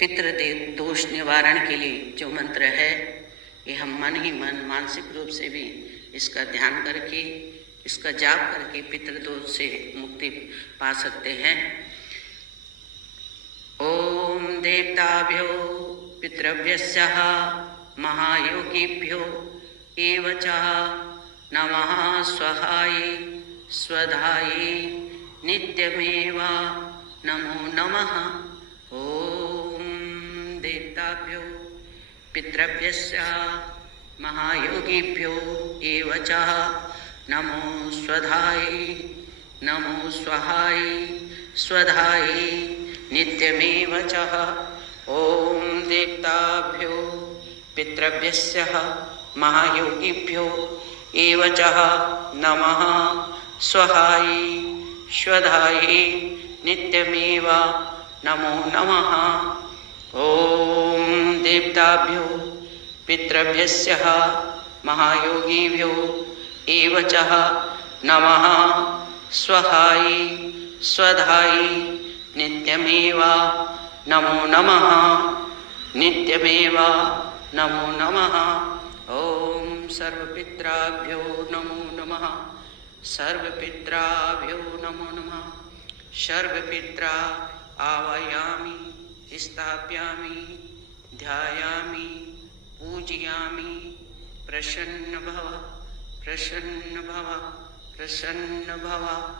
पितृदेव दोष निवारण के लिए जो मंत्र है, ये हम मन ही मन मानसिक रूप से भी इसका ध्यान करके, इसका जाप करके पितृदोष से मुक्ति पा सकते हैं। ओम देवताभ्यो पितृभ्यस्यः महायोगिभ्यो एव च नमः स्वहाय स्वधाय नित्यमेव नमो नमः। ओम देवताभ्यो पितृभ्यस्यः महायोगिभ्यो एव च नमो स्वधाय नमो स्वहाय स्वधाय नित्यमेव च। ओम देवताभ्यो पितृभ्यस्यः महायोगिभ्यो एव च नमः स्वहाय स्वधाय नित्यमेव नमो नमः। ओम देवताभ्यो पितृभ्यस्यः महायोगिभ्यो एव च नमः स्वहाय स्वधाय नित्यमेव नमो नमः नित्यमेव नमो नमः। ओम सर्वपितृभ्यो नमो नमः सर्वपितृभ्यो नमो नमः। सर्वपितृ आवाहयामि स्थापयामि ध्यायामि पूजयामि। प्रसन्न भव प्रसन्न भव प्रसन्न भव।